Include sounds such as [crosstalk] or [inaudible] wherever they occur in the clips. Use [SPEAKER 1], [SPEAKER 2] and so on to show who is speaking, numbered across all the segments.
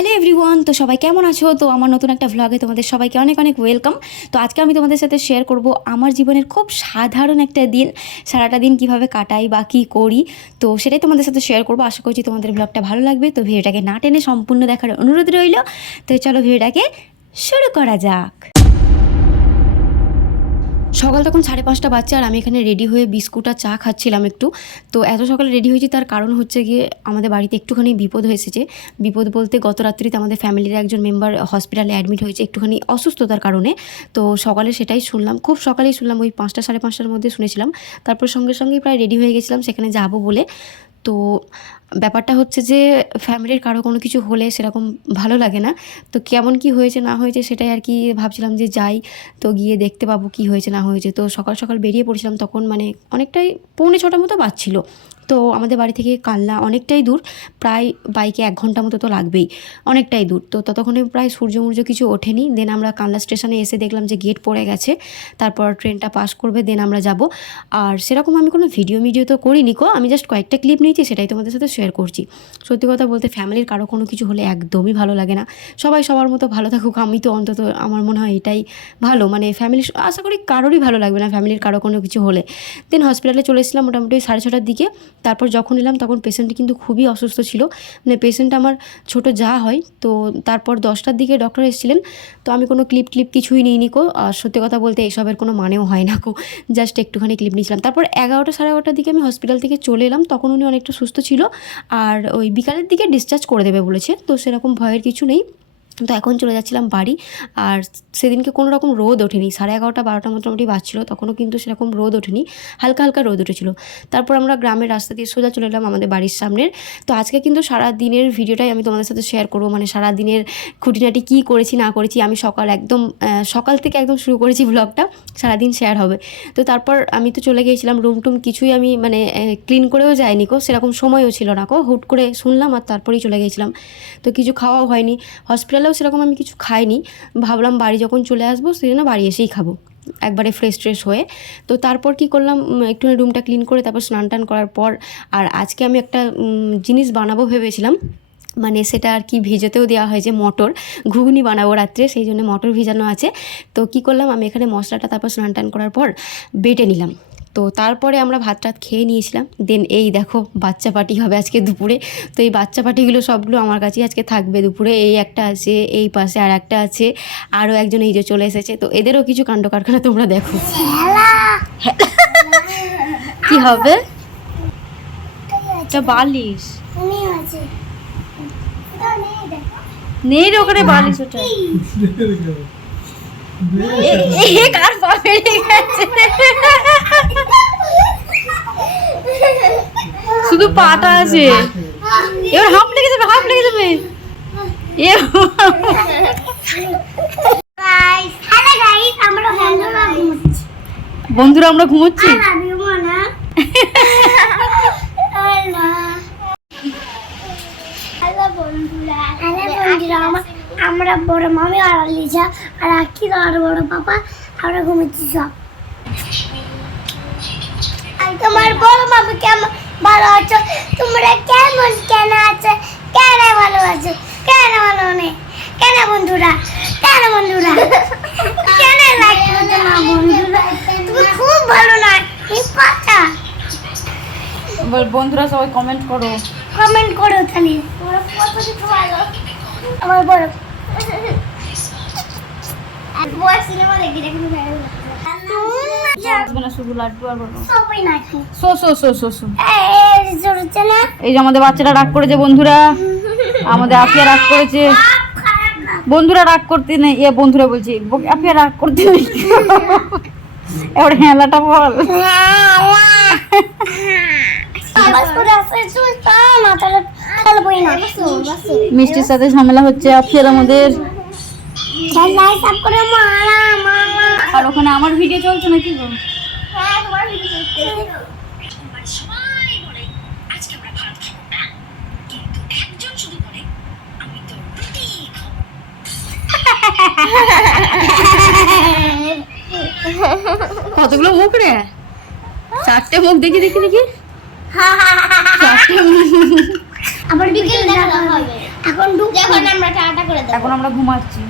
[SPEAKER 1] Hello everyone তো সবাই কেমন আছো? তো আমার নতুন একটা ভ্লগে তোমাদের সবাইকে অনেক অনেক ওয়েলকাম তো আজকে আমি তোমাদের সাথে শেয়ার করব আমার জীবনের খুব সাধারণ একটা দিন, সারাটা দিন কীভাবে কাটাই বা কী করি। তো সেটাই তোমাদের সাথে শেয়ার করব। আশা করছি তোমাদের ব্লগটা ভালো লাগবে। তো ভিডিওটাকে না টেনে সম্পূর্ণ দেখার অনুরোধ রইল। তো চলো ভিডিওটাকে শুরু করা যাক। সকাল তখন সাড়ে পাঁচটা বাচ্চা আর আমি এখানে রেডি হয়ে বিস্কুট আর চা খাচ্ছিলাম একটু। তো এত সকালে রেডি হয়েছি তার কারণ হচ্ছে গিয়ে আমাদের বাড়িতে একটুখানি বিপদ হয়ে এসেছে। বিপদ বলতে গত রাত্রিতে আমাদের ফ্যামিলির একজন মেম্বার হসপিটালে অ্যাডমিট হয়েছে একটুখানি অসুস্থতার কারণে। তো সকালে সেটাই শুনলাম, খুব সকালেই শুনলাম ওই পাঁচটা সাড়ে পাঁচটার মধ্যে শুনেছিলাম। তারপর সঙ্গে সঙ্গেই প্রায় রেডি হয়ে গেছিলাম, সেখানে যাব বলে। তো ব্যাপারটা হচ্ছে যে ফ্যামিলির কারও কোনো কিছু হলে সেরকম ভালো লাগে না। তো কেমন কি হয়েছে, না হয়েছে সেটাই আর কি ভাবছিলাম যে যাই। তো গিয়ে দেখতে পাবো কি হয়েছে, না হয়েছে। তো সকাল সকাল বেরিয়ে পড়েছিলাম তখন মানে অনেকটাই পৌনে ছটার মতো বাজছিল। তো আমাদের বাড়ি থেকে কাল্লা অনেকটাই দূর, প্রায় বাইকে এক ঘণ্টা মতো তো লাগবেই, অনেকটাই দূর। তো ততক্ষণে প্রায় সূর্য মূর্য কিছু ওঠেনি। দেন আমরা কানলা স্টেশনে এসে দেখলাম যে গেট পড়ে গেছে। তারপর ট্রেনটা পাস করবে দেন আমরা যাব। আর সেরকম আমি কোনো ভিডিও মিডিও তো করিনি কো আমি জাস্ট কয়েকটা ক্লিপ নিয়েছি, সেটাই তোমাদের সাথে শেয়ার করছি। সত্যি কথা বলতে ফ্যামিলির কারও কোনো কিছু হলে একদমই ভালো লাগে না। সবাই সবার মতো ভালো থাকুক, আমি তো অন্তত আমার মনে হয় এটাই ভালো। মানে ফ্যামিলি আশা করি কারোরই ভালো লাগবে না ফ্যামিলির কারও কোনো কিছু হলে। দেন হসপিটালে চলে এসেছিলাম মোটামুটি সাড়ে ছটার দিকে। তারপর যখন এলাম তখন পেশেন্ট কিন্তু খুবই অসুস্থ ছিল। মানে পেশেন্ট আমার ছোট যা হয়, তো তারপর দশটার দিকে ডক্টর এসেছিলেন। তো আমি কোনো ক্লিপ ক্লিপ কিছুই নিইনি কো। আর সত্যি কথা বলতে এইসবের কোনো মানেও হয় না কো। জাস্ট একটুখানি ক্লিপ নিয়েছিলাম। তারপর এগারোটা সাড়ে এগারোটার দিকে আমি হসপিটাল থেকে চলে এলাম। তখন উনি অনেকটা সুস্থ ছিল। আর ওই বিকালের দিকে ডিসচার্জ করে দেবে বলেছে তো সেরকম ভয়ের কিছু নেই। তো এখন চলে যাচ্ছিলাম বাড়ি। আর সেদিনকে কোনো রকম রোদ ওঠেনি। সাড়ে এগারোটা, বারোটা মোটামুটি বাজছিল তখনও কিন্তু সেরকম রোদ ওঠেনি। হালকা হালকা রোদ উঠেছিল। তারপর আমরা গ্রামের রাস্তা দিয়ে সোজা চলে এলাম আমাদের বাড়ির সামনের। তো আজকে কিন্তু সারা দিনের ভিডিওটাই আমি তোমাদের সাথে শেয়ার করব। মানে সারা দিনের খুঁটিনাটি কী করেছি, না করেছি, আমি সকাল একদম সকাল থেকে একদম শুরু করেছি ব্লগটা সারাদিন শেয়ার হবে। তো তারপর আমি তো চলে গিয়েছিলাম। রুম টুম কিছুই আমি মানে ক্লিন করেও যাইনি কো সেরকম সময়ও ছিল না কো হুট করে শুনলাম আর তারপরেই চলে গিয়েছিলাম। তো কিছু খাওয়াও হয়নি। হসপিটালেও সেরকম আমি কিছু খাইনি। ভাবলাম বাড়ি যখন চলে আসব সেই জন্য বাড়ি এসেই খাব। একবারে ফ্রেশ ট্রেশ হয়ে। তো তারপর কি করলাম একটুখানি রুমটা ক্লিন করে তারপর স্নান টান করার পর আর আজকে আমি একটা জিনিস বানাবো ভেবেছিলাম। মানে সেটা আর কি ভেজেতেও দেওয়া হয়েছে মটর। ঘুগনি বানাবো রাত্রে, সেই জন্য মটর ভিজানো আছে। তো কি করলাম, আমি এখানে মশলাটা তারপর স্নান টান করার পর বেটে নিলাম। তো তারপরে আমরা ভাত টাত খেয়ে নিয়েছিলাম। দেন এই দেখো বাচ্চা পার্টি হবে আজকে দুপুরে। তো এই বাচ্চা পার্টিগুলো সবগুলো আমার কাছেই আজকে থাকবে দুপুরে। এই একটা আছে এই পাশে আর একটা আছে। আরও একজন এই যে চলে এসেছে। তো এদেরও কিছু কাণ্ড কারখানা তোমরা দেখো। [laughs] কি হবে? এটা বালিশ। নেই রে ওখানে বালিশ ওটা। [laughs] কার পা গেছে? শুধু পাটা আছে। এবার হাফ লেগে যাবে হাফ লেগে যাবে।
[SPEAKER 2] বন্ধুরা
[SPEAKER 1] আমরা ঘুমোচ্ছি?
[SPEAKER 2] আমরা বড় মামি আর লিজা আর আকির আর বড় পাপা আমরা ঘুমাচ্ছি সব। আর তোমার বড় মামি কেমন ভালো আছো? তোমরা কেমন কেন আছো? কেন ভালো আছো? কেন ভালো নেই? কেন বন্ধুরা? কেন বন্ধুরা? কেন লাইক না বন্ধুরা? তুমি খুব ভালো না এই পাতা
[SPEAKER 1] বন্ধুরা সবাই কমেন্ট করো।
[SPEAKER 2] কমেন্ট করো তাহলে। তোমরা কত কিছু ভালো আমার বড় আর বয় সিনেমা দেখি দেখি এই
[SPEAKER 1] যে আমাদের বাচ্চারা রাগ করেছে বন্ধুরা। আমাদের আপিয়া রাগ করেছে। বন্ধুরা রাগ করতে নেই। এ বন্ধুরা বলছি আপিয়া রাগ করতে নেই। এবার হেলাটা বল মিষ্টির সাথে ঝামেলা হচ্ছে আফিয়ার আমাদের। আর ওখানে আমার ভিডিও চলছে নাকি গো?
[SPEAKER 2] হ্যাঁ তোমার ভিডিও চলছে।
[SPEAKER 3] সবাই বলে আজকে আমরা ভাত খাব না কিন্তু একজন শুধু বলে আমি তো রুটি খাব।
[SPEAKER 1] কতগুলো মুখ রে? চারটে মুখ দেখি দেখি দেখি।
[SPEAKER 2] আবার বিকেল দেখা হবে। এখন যখন আমরা টাটা করে দেবো।
[SPEAKER 4] এখন আমরা ঘুমাচ্ছি।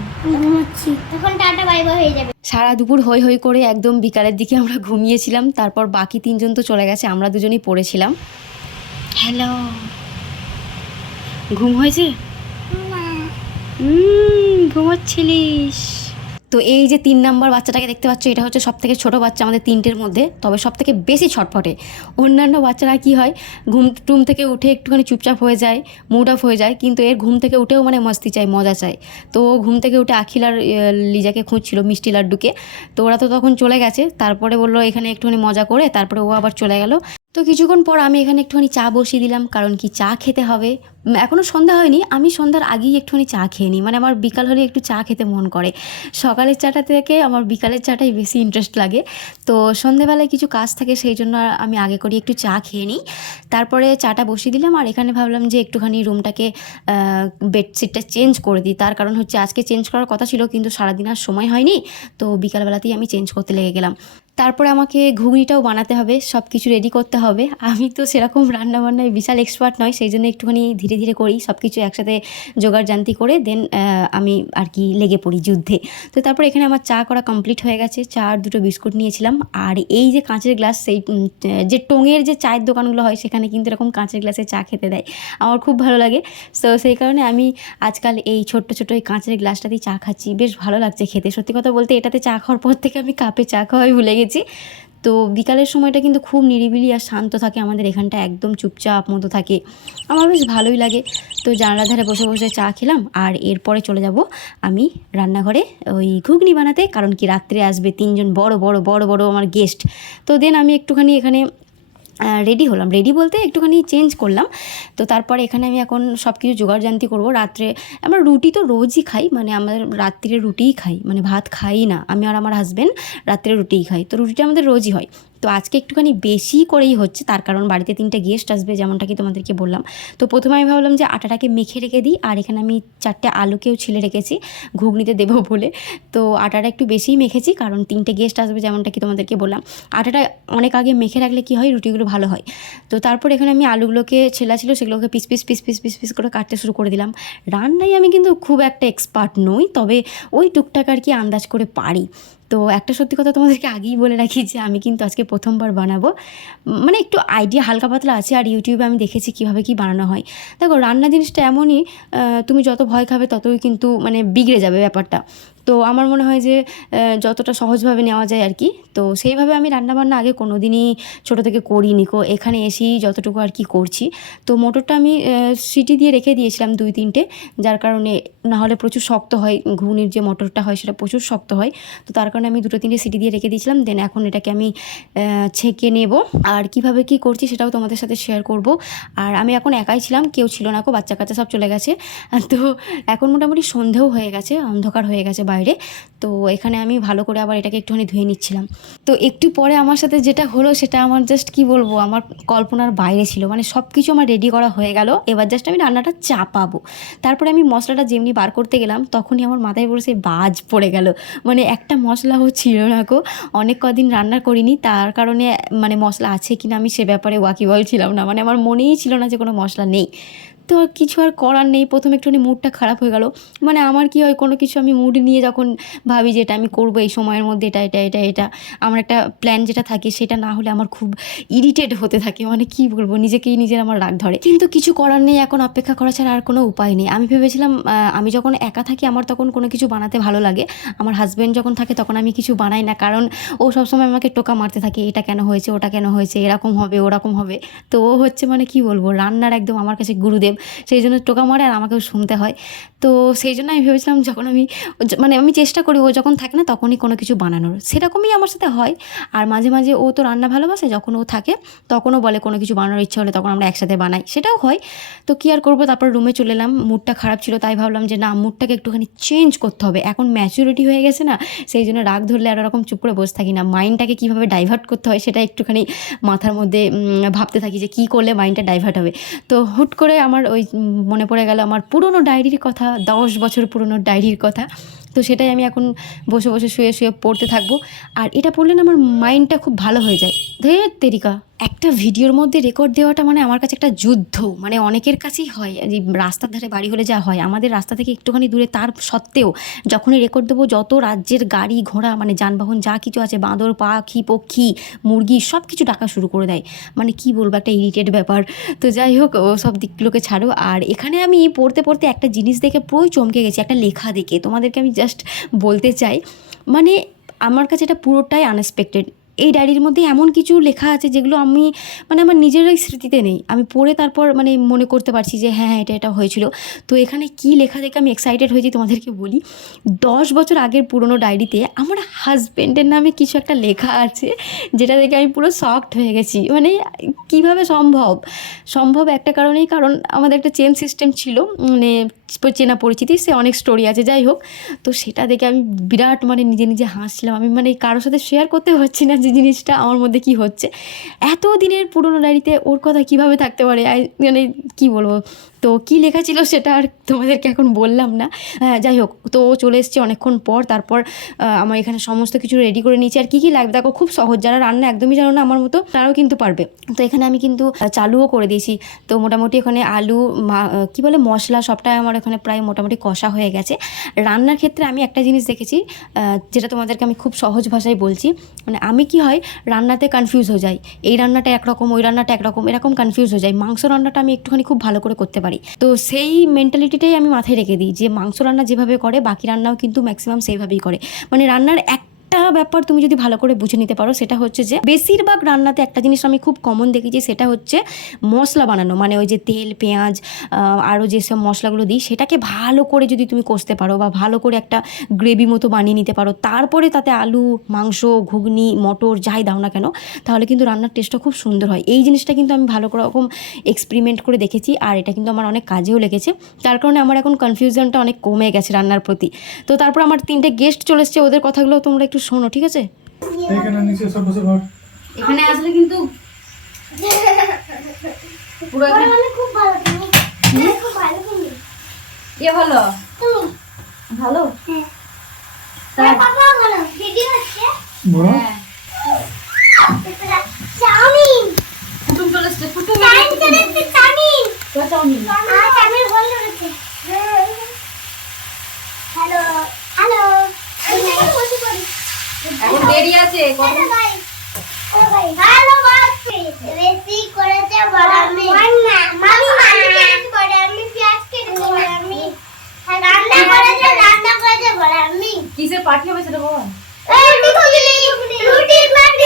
[SPEAKER 2] ঘুমাচ্ছি। তখন টাটা বাই বাই হয়ে যাবে।
[SPEAKER 1] সারা দুপুর হই হই করে একদম বিকালের দিকে আমরা ঘুমিয়েছিলাম তারপর বাকি তিনজন তো চলে গেছে আমরা দুজনই পড়েছিলাম। হ্যালো। ঘুম হয়েছে? ঘুমাচ্ছিলিস। তো এই যে তিন নাম্বার বাচ্চাটাকে দেখতে পাচ্ছ, এটা হচ্ছে সব থেকে ছোটো বাচ্চা আমাদের তিনটের মধ্যে, তবে সব থেকে বেশি ছটফটে। অন্যান্য বাচ্চারা কি হয়, ঘুম টুম থেকে উঠে একটুখানি চুপচাপ হয়ে যায় মুড অফ হয়ে যায়, কিন্তু এর ঘুম থেকে উঠেও মানে মস্তি চাই মজা চাই তো ও ঘুম থেকে উঠে আখিলার লিজাকে খুঁজছিল, মিষ্টি লাড্ডুকে। তো ওরা তো তখন চলে গেছে, তারপরে বলল, এখানে একটুখানি মজা করে, তারপরে ও আবার চলে গেল। তো কিছুক্ষণ পর আমি এখানে একটুখানি চা বসিয়ে দিলাম, কারণ কি চা খেতে হবে। এখনও সন্ধ্যা হয়নি, আমি সন্ধ্যার আগেই একটুখানি চা খেয়ে নিই। মানে আমার বিকাল হলে একটু চা খেতে মন করে। সকালের চাটা থেকে আমার বিকালের চাটাই বেশি ইন্টারেস্ট লাগে। তো সন্ধেবেলায় কিছু কাজ থাকে, সেই জন্য আমি আগে করি একটু চা খেয়ে নিই। তারপরে চাটা বসিয়ে দিলাম, আর এখানে ভাবলাম যে একটুখানি রুমটাকে বেডশিটটা চেঞ্জ করে দিই। তার কারণ হচ্ছে আজকে চেঞ্জ করার কথা ছিল, কিন্তু সারাদিন আর সময় হয়নি। তো বিকালবেলাতেই আমি চেঞ্জ করতে লেগে গেলাম। তারপরে আমাকে ঘুগনিটাও বানাতে হবে সব কিছু রেডি করতে হবে। আমি তো সেরকম রান্নাবান্নায় বিশাল এক্সপার্ট নয়, সেই জন্য একটুখানি ধীরে ধীরে করি সব কিছু একসাথে জোগাড় জান্তি করে দেন আমি আর কি লেগে পড়ি যুদ্ধে। তো তারপর এখানে আমার চা করা কমপ্লিট হয়ে গেছে, চা আর দুটো বিস্কুট নিয়েছিলাম। আর এই যে কাঁচের গ্লাস সেই যে টোঙের যে চায়ের দোকানগুলো হয়, সেখানে কিন্তু এরকম কাঁচের গ্লাসে চা খেতে দেয়। আমার খুব ভালো লাগে। তো সেই কারণে আমি আজকাল এই ছোট্ট ছোট্ট এই কাঁচের গ্লাসটাতেই চা খাচ্ছি। বেশ ভালো লাগছে খেতে। সত্যি কথা বলতে এটাতে চা খাওয়ার পর থেকে আমি কাপে চা খাওয়াই ভুলে গেছি। তো বিকালের সময়টা কিন্তু খুব নিরিবিলি আর শান্ত থাকে, আমাদের এখানটা একদম চুপচাপ মতো থাকে। আমার বেশ ভালোই লাগে। তো জানলা ধারে বসে বসে চা খেলাম আর এরপরে চলে যাব আমি রান্নাঘরে ওই ঘুগনি বানাতে, কারণ কি রাত্রে আসবে তিনজন বড় বড় বড় বড় আমার গেস্ট তো দেন আমি একটুখানি এখানে রেডি হলাম। রেডি বলতে একটুখানি চেঞ্জ করলাম। তো তারপরে এখানে আমি এখন সব কিছু জোগাড় জানতি করব। রাত্রে আমরা রুটি তো রোজই খাই মানে আমাদের রাত্রিরে রুটিই খাই মানে ভাত খাই না। আমি আর আমার হাজব্যান্ড রাত্রে রুটিই খাই। তো রুটিটা আমাদের রোজই হয়। তো আজকে একটুখানি বেশি করেই হচ্ছে, তার কারণ বাড়িতে তিনটে গেস্ট আসবে যেমনটা কি তোমাদেরকে বললাম। তো প্রথমে আমি ভাবলাম যে আটাটাকে মেখে রেখে দিই, আর এখানে আমি চারটে আলুকেও ছিলে রেখেছি, ঘুগনিতে দেবো বলে। তো আটাটা একটু বেশিই মেখেছি, কারণ তিনটে গেস্ট আসবে যেমনটা কি তোমাদেরকে বললাম। আটাটা অনেক আগে মেখে রাখলে কি হয়, রুটিগুলো ভালো হয়। তো তারপর এখানে আমি আলুগুলোকে ছেলা ছিল, সেগুলোকে piece piece piece piece piece piece করে কাটতে শুরু করে দিলাম। রান্নায় আমি কিন্তু খুব একটা এক্সপার্ট নই, তবে ওই টুকটাক আর কি আন্দাজ করে পারি। তো একটা সত্যি কথা তোমাদেরকে আগেই বলে রাখি যে আমি কিন্তু আজকে প্রথমবার বানাবো। মানে একটু আইডিয়া হালকা পাতলা আছে আর ইউটিউবে আমি দেখেছি কীভাবে কি বানানো হয়। দেখো রান্না জিনিসটা এমনই তুমি যত ভয় খাবে ততই কিন্তু মানে বিগড়ে যাবে ব্যাপারটা। তো আমার মনে হয় যে যতটা সহজভাবে নেওয়া যায় আর কি। তো সেইভাবে আমি রান্নাবান্না আগে কোনো দিনই ছোটো থেকে করিনি। কো, এখানে এসেই যতটুকু আর কি করছি। তো মোটরটা আমি সিটি দিয়ে রেখে দিয়েছিলাম দুই তিনটে, যার কারণে না হলে প্রচুর শক্ত হয়, ঘুগনির যে মোটরটা হয় সেটা প্রচুর শক্ত হয়। তো তার কারণে আমি দুটো তিনটে সিটি দিয়ে রেখে দিয়েছিলাম, দেন এখন এটাকে আমি ছেঁকে নেব। আর কীভাবে কি করছি সেটাও তোমাদের সাথে শেয়ার করব। আর আমি এখন একাই ছিলাম, কেউ ছিল না কো বাচ্চা কাচ্চা সব চলে গেছে। তো এখন মোটামুটি সন্ধেও হয়ে গেছে, অন্ধকার হয়ে গেছে বাইরে। তো এখানে আমি ভালো করে আবার এটাকে একটুখানি ধুয়ে নিচ্ছিলাম। তো একটু পরে আমার সাথে যেটা হলো সেটা আমার জাস্ট কি বলব, আমার কল্পনার বাইরে ছিল। মানে সব কিছু আমার রেডি করা হয়ে গেল। এবার জাস্ট আমি রান্নাটা চাপাবো। তারপরে আমি মশলাটা যেমনি বার করতে গেলাম, তখনই আমার মাথায় পড়ে সেই বাজ পড়ে গেল। মানে একটা মশলাও ছিল না গো। অনেক কদিন রান্না করিনি, তার কারণে মানে মশলা আছে কিনা আমি সে ব্যাপারে ওয়াকিবল ছিলাম না। মানে আমার মনেই ছিল না যে কোনো মশলা নেই। তো আর কিছু আর করার নেই। প্রথমে একটুখানি মুডটা খারাপ হয়ে গেল। মানে আমার কি হয়, কোনো কিছু আমি মুড নিয়ে যখন ভাবি যে এটা আমি করব, এই সময়ের মধ্যে এটা এটা এটা এটা, আমার একটা প্ল্যান যেটা থাকে সেটা না হলে আমার খুব ইরিটেট হতে থাকে। মানে কি বলব, নিজেকেই নিজের আমার রাগ ধরে। কিন্তু কিছু করার নেই, এখন অপেক্ষা করা ছাড়া আর কোনো উপায় নেই। আমি ভেবেছিলাম আমি যখন একা থাকি, আমার তখন কোনো কিছু বানাতে ভালো লাগে। আমার হাজব্যান্ড যখন থাকে, তখন আমি কিছু বানাই না। কারণ ও সবসময় আমাকে টোকা মারতে থাকে, এটা কেন হয়েছে, ওটা কেন হয়েছে, এরকম হবে, ওরকম হবে। তো ও হচ্ছে মানে কি বলব, রান্নার একদম আমার কাছে গুরুদেব। সেই জন্য টোকা মারে আর আমাকেও শুনতে হয়। তো সেই জন্য আমি ভেবেছিলাম যখন আমি মানে আমি চেষ্টা করি ও যখন থাকে না তখনই কোনো কিছু বানানোর। সেরকমই আমার সাথে হয়। আর মাঝে মাঝে ও তো রান্না ভালোবাসে, যখন ও থাকে তখনও বলে কোনো কিছু বানানোর ইচ্ছা হলে তখন আমরা একসাথে বানাই। সেটাও হয়। তো কী আর করব? তারপর রুমে চলে এলাম। মুডটা খারাপ ছিল, তাই ভাবলাম যে না, মুডটাকে একটুখানি চেঞ্জ করতে হবে। এখন ম্যাচুরিটি হয়ে গেছে না, সেই জন্য রাগ ধরলে আর ওরকম চুপ করে বসে থাকি না। মাইন্ডটাকে কীভাবে ডাইভার্ট করতে হয় সেটা একটুখানি মাথার মধ্যে ভাবতে থাকি যে কী করলে মাইন্ডটা ডাইভার্ট হবে। তো হুট করে আমার ওই মনে পড়ে গেল আমার পুরনো ডায়েরির কথা, দশ বছর পুরনো ডায়েরির কথা। তো সেটাই আমি এখন বসে বসে শুয়ে শুয়ে পড়তে থাকব। আর এটা পড়লে না আমার মাইন্ডটা খুব ভালো হয়ে যায়। ধের তেরিকা। একটা ভিডিওর মধ্যে রেকর্ড দেওয়াটা মানে আমার কাছে একটা যুদ্ধ। মানে অনেকের কাছেই হয় রাস্তার ধারে বাড়ি হলে যা হয়। আমাদের রাস্তা থেকে একটুখানি দূরে, তার সত্ত্বেও যখনই রেকর্ড দেবো, যত রাজ্যের গাড়ি, ঘোড়া মানে যানবাহন, যা কিছু আছে, বাঁদর, পাখি, পক্ষী, মুরগি সব কিছু ডাকা শুরু করে দেয়। মানে কি বলব, একটা ইরিটেড ব্যাপার। তো যাই হোক, ও সব দিকগুলোকে ছাড়ো। আর এখানে আমি পড়তে পড়তে একটা জিনিস দেখে পুরোই চমকে গেছি, একটা লেখা দেখে। তোমাদেরকে আমি জাস্ট বলতে চাই মানে আমার কাছে এটা পুরোটাই আনএক্সপেক্টেড এই ডায়েরির মধ্যে এমন কিছু লেখা আছে যেগুলো আমি মানে আমার নিজেরই স্মৃতিতে নেই। আমি পড়ে তারপর মানে মনে করতে পারছি যে হ্যাঁ হ্যাঁ এটা এটা হয়েছিল। তো এখানে কি লেখা দেখে আমি এক্সাইটেড হয়েছি তোমাদেরকে বলি। দশ বছর আগের পুরনো ডায়েরিতে আমার হাজব্যান্ডের নামে কিছু একটা লেখা আছে যেটা দেখে আমি পুরো শকড হয়ে গেছি। মানে কীভাবে সম্ভব? সম্ভব একটা কারণেই কারণ আমাদের একটা চেন সিস্টেম ছিল মানে চেনা পরিচিতি, সে অনেক স্টোরি আছে, যাই হোক। তো সেটা দেখে আমি বিরাট মানে নিজে নিজে হাসছিলাম আমি মানে কারোর সাথে শেয়ার করতে পারছি না যে জিনিসটা, আমার মধ্যে কি হচ্ছে। এত দিনের পুরনো ডায়েরিতে ওর কথা কীভাবে থাকতে পারে? মানে কি বলব? তো কি লেখা ছিল সেটা আর তোমাদেরকে এখন বললাম না। হ্যাঁ যাই হোক, তো ও চলে এসছে অনেকক্ষণ পর, তারপর আমার এখানে সমস্ত কিছু রেডি করে নিয়েছি। আর কী কী লাগবে? দেখো, খুব সহজ, যারা রান্না একদমই জানো না আমার মতো, তারাও কিন্তু পারবে। তো এখানে আমি কিন্তু চালুও করে দিয়েছি। তো মোটামুটি ওখানে আলু কী বলে, মশলা সবটাই আমার এখানে প্রায় মোটামুটি কষা হয়ে গেছে। রান্নার ক্ষেত্রে আমি একটা জিনিস দেখেছি যেটা তোমাদেরকে আমি খুব সহজ ভাষায় বলছি। মানে আমি কি হয়, রান্নাতে কনফিউজ হয়ে যাই। এই রান্নাটা একরকম, ওই রান্নাটা একরকম, এরকম কনফিউজ হয়ে যায় মাংস রান্নাটা আমি একটুখানি খুব ভালো করে করতে পারি। তো সেই মেন্টালিটিটাই আমি মাথায় রেখে দিই যে মাংস রান্না যেভাবে করে, বাকি রান্নাও কিন্তু ম্যাক্সিমাম সেইভাবেই করে। মানে রান্নার এক একটা ব্যাপার তুমি যদি ভালো করে বুঝে নিতে পারো, সেটা হচ্ছে যে বেশিরভাগ রান্নাতে একটা জিনিস আমি খুব কমন দেখেছি, সেটা হচ্ছে মশলা বানানো। মানে ওই যে তেল, পেঁয়াজ আরও যেসব মশলাগুলো দিই, সেটাকে ভালো করে যদি তুমি কষতে পারো বা ভালো করে একটা গ্রেভি মতো বানিয়ে নিতে পারো, তারপরে তাতে আলু, মাংস, ঘুগনি, মটর, যাই দাও না কেন, তাহলে কিন্তু রান্নার টেস্টটা খুব সুন্দর হয়। এই জিনিসটা কিন্তু আমি ভালো করে রকম এক্সপেরিমেন্ট করে দেখেছি, আর এটা কিন্তু আমার অনেক কাজেও লেগেছে। তার কারণে আমার এখন কনফিউশনটা অনেক কমে গেছে রান্নার প্রতি। তো তারপর আমার তিনটে গেস্ট চলে এসছে, ওদের কথাগুলো তোমরা একটু শোনো ঠিক আছে?
[SPEAKER 4] এখানে নিচে সব বসে ভাগ
[SPEAKER 1] এখানে আসলে কিন্তু পুরো
[SPEAKER 2] মানে খুব ভালো তুমি। খুব ভালো তুমি।
[SPEAKER 1] কে ভালো?
[SPEAKER 2] তুমি?
[SPEAKER 1] ভালো?
[SPEAKER 2] হ্যাঁ। ভালো। দিদি
[SPEAKER 4] বড়
[SPEAKER 2] চাউমিন।
[SPEAKER 1] চলে এসছে
[SPEAKER 2] চাউমিন চলে এসেছে চাউমিন। রয়েছে হ্যালো।
[SPEAKER 1] এখন দেরি আছে
[SPEAKER 2] হ্যালো ভাই ও ভাই হ্যালো ভাই রেসি করেছে বড় আমি। মামি মামি কেটেছে বড় আমি পেঁয়াজ কেটেছে বড় আমি রান্না করেছে রান্না করেছে বড় আমি।
[SPEAKER 1] কিসের পার্টি হবে সেটা বল।
[SPEAKER 2] রুটি পার্টি রুটি পার্টি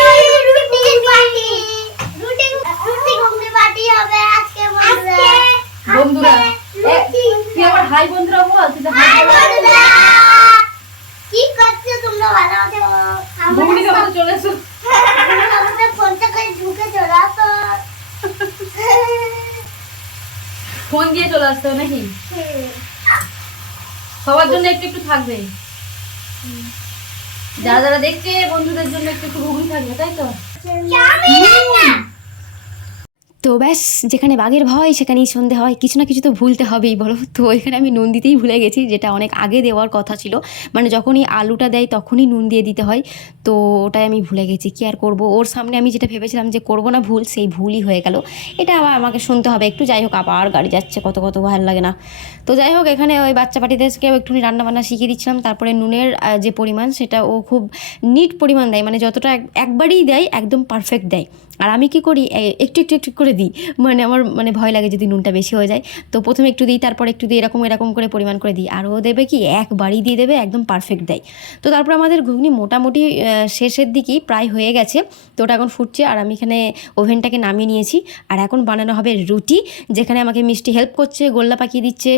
[SPEAKER 2] রুটি রুটি ঘুগনি পার্টি হবে আজকে আজকে?
[SPEAKER 1] বন্ধুরা, তুই আমার হাই বন্ধুরা বল তুই
[SPEAKER 2] হাই বন্ধুরা। কি করছ তোমরা ভালো আছো?
[SPEAKER 1] ঘুগনি খাবার চলে এসো
[SPEAKER 2] আমাদের ফোনটা করে ঢুকে চলে আসো।
[SPEAKER 1] ফোন দিয়ে চলে আসতে হবে নাকি? সবার জন্য একটু একটু থাকবে। যারা যারা দেখছে বন্ধুদের জন্য একটু একটু ঘুগনি থাকবে তাই তো? তো ব্যাস, যেখানে বাঘের ভয়, সেখানেই সন্ধে হয়। কিছু না কিছু তো ভুলতে হবেই, বলো তো। এখানে আমি নুন দিতেই ভুলে গেছি, যেটা অনেক আগে দেওয়ার কথা ছিল। মানে যখনই আলুটা দেয়, তখনই নুন দিয়ে দিতে হয়। তো ওটাই আমি ভুলে গেছি, কি আর করব? ওর সামনে আমি যেটা ভেবেছিলাম যে, করব না ভুল, সেই ভুলই হয়ে গেল। এটা আবার আমাকে শুনতে হবে। একটু যাই হোক, আবার গাড়ি যাচ্ছে, কত কত ভালো লাগে না। তো যাই হোক, এখানে ওই বাচ্চা পাটিদেরকেও একটুখানি রান্নাবান্না শিখিয়ে দিচ্ছিলাম। তারপরে নুনের যে পরিমাণ, সেটা ও খুব নিট পরিমাণ দেয়। মানে যতটা এক- একবারই দেয়, একদম পারফেক্ট দেয়। আর আমি কি করি একটু একটু একটু করে দিই। মানে আমার মানে ভয় লাগে যদি নুনটা বেশি হয়ে যায়। তো প্রথমে একটু দিই, তারপর একটু দিই, এরকম এরকম করে পরিমাণ করে দিই। আর ও দেবে কি একবারই দিয়ে দেবে, একদম পারফেক্ট দেয়। তো তারপর আমাদের ঘুগনি মোটামুটি শেষের দিকেই প্রায় হয়ে গেছে। তো ওটা এখন ফুটছে, আর আমি এখানে ওভেনটাকে নামিয়ে নিয়েছি। আর এখন বানানো হবে রুটি, যেখানে আমাকে মিষ্টি হেল্প করছে, গোল্লা পাকিয়ে দিচ্ছে।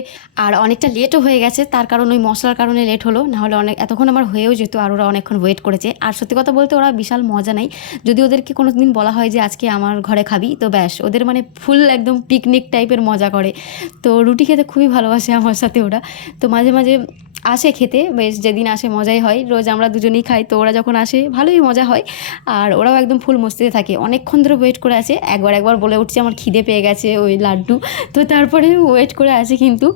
[SPEAKER 1] আর অনেকটা লেটও হয়ে গেছে, তার কারণ ওই মশলার কারণে লেট হলো। নাহলে অনেক, এতক্ষণ আমার হয়েও যেত, আর ওরা অনেকক্ষণ ওয়েট করেছে। আর সত্যি কথা বলতে ওরা বিশাল মজা নেই যদি ওদেরকে কোনো দিন বলা হয় যে, আজকে আমার ঘরে খাবি, তো ব্যাস ওদের মানে ফুল একদম পিকনিক টাইপের মজা করে। তো রুটি খেতে খুবই ভালোবাসে আমার সাথে ওরা। তো মাঝে মাঝে আসে খেতে, বেশ যেদিন আসে মজাই হয়। রোজ আমরা দুজনেই খাই, তো ওরা যখন আসে ভালোই মজা হয়। আর ওরাও একদম ফুল মস্তিতে থাকে। অনেকক্ষণ ধরে ওয়েট করে আছে। একবার একবার বলে উঠছে, আমার খিদে পেয়ে গেছে ওই লাড্ডু। তো তারপরে ওয়েট করে আছে কিন্তু।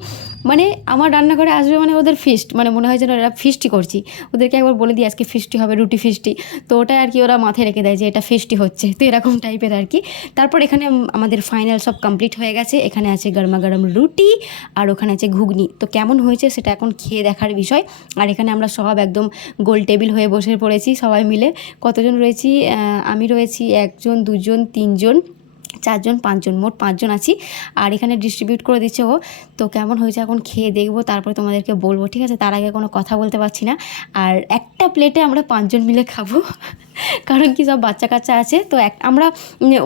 [SPEAKER 1] মানে আমার রান্নাঘরে আসবে মানে ওদের ফিস্ট মানে মনে হয় যেন এরা ফিস্টি করছি। ওদেরকে একবার বলে দিই, আজকে ফিস্টি হবে, রুটি ফিস্টি তো ওটাই আর কি ওরা মাথায় রেখে দেয় যে এটা ফিস্টি হচ্ছে। তো এরকম টাইপের আর কি। তারপর এখানে আমাদের ফাইনাল সব কমপ্লিট হয়ে গেছে। এখানে আছে গরমা গরম রুটি আর ওখানে আছে ঘুগনি। তো কেমন হয়েছে সেটা এখন খেয়ে দেখার বিষয়। আর এখানে আমরা সব একদম গোল টেবিল হয়ে বসে পড়েছি সবাই মিলে। কতজন রয়েছি? আমি রয়েছি একজন, দুজন, তিনজন। চারজন, পাঁচজন, মোট পাঁচজন আছি। আর এখানে ডিস্ট্রিবিউট করে দিচ্ছে ও। তো কেমন হয়েছে এখন খেয়ে দেখব, তারপরে তোমাদেরকে বলব, ঠিক আছে? তার আগে কোনো কথা বলতে পারছি না। আর একটা প্লেটে আমরা পাঁচজন মিলে খাব। কারণ কি সব বাচ্চা কাচ্চা আছে, তো এক, আমরা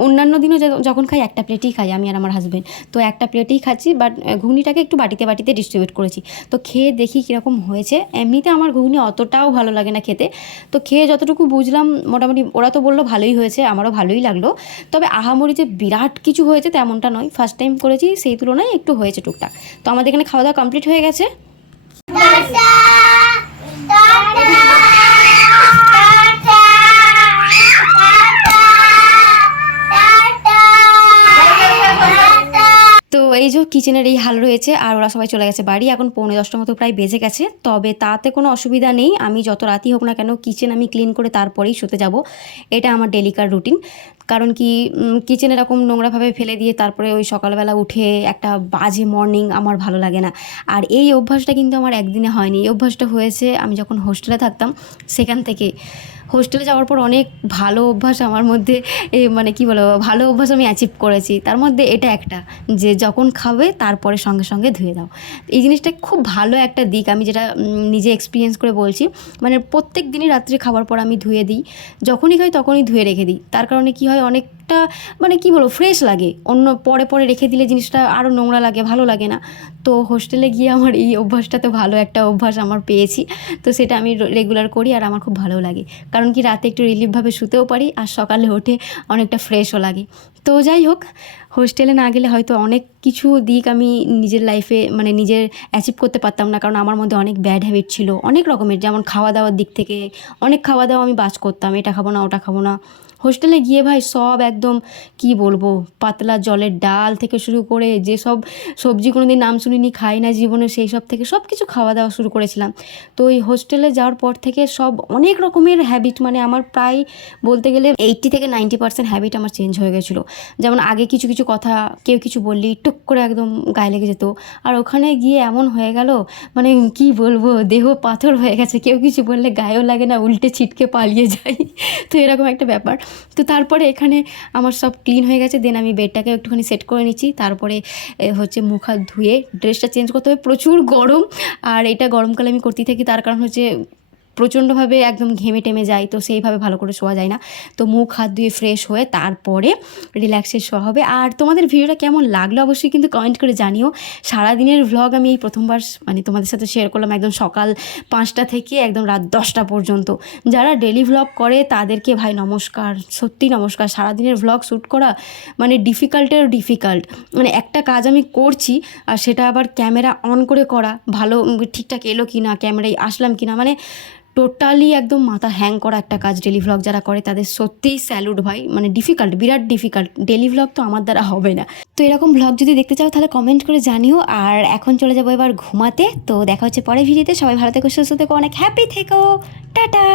[SPEAKER 1] অন্যান্য দিনও যখন খাই একটা প্লেটেই খাই আমি আর আমার হাজব্যান্ড তো একটা প্লেটেই খাচ্ছি বাট ঘুগনিটাকে একটু বাটিতে বাটিতে ডিস্ট্রিবিউট করেছি। তো খেয়ে দেখি কীরকম হয়েছে। এমনিতে আমার ঘুগনি অতটাও ভালো লাগে না খেতে। তো খেয়ে যতটুকু বুঝলাম, মোটামুটি ওরা তো বলল ভালোই হয়েছে, আমারও ভালোই লাগল। তবে আহামরি যে বিরাট কিছু হয়েছে তেমনটা নয়। ফার্স্ট টাইম করেছি, সেই তুলনায় একটু হয়েছে টুকটাক। তো আমাদের এখানে খাওয়া দাওয়া কমপ্লিট হয়ে গেছে? যে কিচেনের এই হাল রয়েছে আর ওরা সবাই চলে গেছে বাড়ি। এখন পৌনে দশটার মতো প্রায় বেজে গেছে। তবে তাতে কোনো অসুবিধা নেই। আমি যত রাতই হোক না কেন কিচেন আমি ক্লিন করে তারপরেই শুতে যাব। এটা আমার ডেলিকার রুটিন। কারণ কি কিচেন এরকম নোংরাভাবে ফেলে দিয়ে তারপরে ওই সকালবেলা উঠে একটা বাজে মর্নিং আমার ভালো লাগে না। আর এই অভ্যাসটা কিন্তু আমার একদিনে হয়নি। এই অভ্যাসটা হয়েছে আমি যখন হোস্টেলে থাকতাম, সেখান থেকে হোস্টেলে যাওয়ার পর অনেক ভালো অভ্যাস আমার মধ্যে মানে কি বলব, ভালো অভ্যাস আমি অ্যাচিভ করেছি। তার মধ্যে এটা একটা, যে যখন খাবে তারপরে সঙ্গে সঙ্গে ধুয়ে দাও। এই জিনিসটা খুব ভালো একটা দিক, আমি যেটা নিজে এক্সপিরিয়েন্স করে বলছি। মানে প্রত্যেক দিনই রাত্রে খাবার পর আমি ধুয়ে দিই। যখনই খাই তখনই ধুয়ে রেখে দিই। তার কারণে কি হয় অনেকটা মানে কি বলব ফ্রেশ লাগে। অন্য পরে পরে রেখে দিলে জিনিসটা আরও নোংরা লাগে, ভালো লাগে না। তো হোস্টেলে গিয়ে আমার এই অভ্যাসটা তো ভালো একটা অভ্যাস আমার পেয়েছি। তো সেটা আমি রেগুলার করি আর আমার খুব ভালো লাগে। কারণ কি রাতে একটু রিলিফভাবে শুতেও পারি আর সকালে উঠে অনেকটা ফ্রেশও লাগে। তো যাই হোক হোস্টেলে না গেলে হয়তো অনেক কিছু দিক আমি নিজের লাইফে মানে নিজের অ্যাচিভ করতে পারতাম না। কারণ আমার মধ্যে অনেক ব্যাড হ্যাবিট ছিল। অনেক রকমের, যেমন খাওয়া দাওয়ার দিক থেকে অনেক খাওয়া দাওয়া আমি বাজ করতাম। এটা খাব না, ওটা খাব না। হোস্টেলে গিয়ে ভাই সব একদম, কি বলব, পাতলা জলের ডাল থেকে শুরু করে যেসব সবজি কোনো দিন নাম শুনিনি, খাই না জীবনে সেই সব থেকে সব কিছু খাওয়া দাওয়া শুরু করেছিলাম। তো এই হোস্টেলে যাওয়ার পর থেকে সব অনেক রকমের হ্যাবিট মানে আমার প্রায় বলতে গেলে এইট্টি থেকে নাইনটি পার্সেন্ট হ্যাবিট আমার চেঞ্জ হয়ে গেছিল। যেমন আগে কিছু কিছু কথা কেউ কিছু বললি টুক করে একদম গায়ে লেগে যেত। আর ওখানে গিয়ে এমন হয়ে গেল মানে কি বলব, দেহ পাথর হয়ে গেছে। কেউ কিছু বললে গায়েও লাগে না, উল্টে ছিটকে পালিয়ে যাই। তো এরকম একটা ব্যাপার। তো তারপরে এখানে আমার সব ক্লিন হয়ে গেছে দেন আমি বেডটাকে একটুখানি সেট করে নিচ্ছি। তারপরে হচ্ছে মুখ হাত ধুয়ে ড্রেসটা চেঞ্জ করতে হবে। প্রচুর গরম, আর এটা গরমকালে আমি করতেই থাকি, তার কারণ হচ্ছে প্রচণ্ডভাবে একদম ঘেমে টেমে যায়, তো সেইভাবে ভালো করে শোয়া যায় না। তো মুখ, হাত ধুয়ে ফ্রেশ হয়ে তারপরে রিল্যাক্সে শোয়া হবে। আর তোমাদের ভিডিওটা কেমন লাগল অবশ্যই কিন্তু কমেন্ট করে জানিও। সারাদিনের ভ্লগ আমি এই প্রথমবার মানে তোমাদের সাথে শেয়ার করলাম একদম সকাল পাঁচটা থেকে একদম রাত দশটা পর্যন্ত। যারা ডেলি ভ্লগ করে তাদেরকে ভাই নমস্কার সত্যি নমস্কার। সারাদিনের ভ্লগ শ্যুট করা মানে ডিফিকাল্টেরও ডিফিকাল্ট মানে একটা কাজ আমি করছি, আর সেটা আবার ক্যামেরা অন করে করা। ভালো ঠিকঠাক এলো কি না ক্যামেরায় আসলাম কি না মানে টোটালি একদম মাথা হ্যাং করা একটা কাজ ডেলি ভ্লগ যারা করে, তাদের সত্যিই স্যালুট ভাই। মানে ডিফিকাল্ট বিরাট ডিফিকাল্ট ডেলি ভ্লগ তো আমার দ্বারা হবে না। তো এরকম ভ্লগ যদি দেখতে চাও, তাহলে কমেন্ট করে জানিও। আর এখন চলে যাব এবার ঘুমাতে। তো দেখা হচ্ছে পরে ভিডিওতে সবাই ভালো থেকো, সুস্থ থেকো, অনেক হ্যাপি থেকো। টাটা!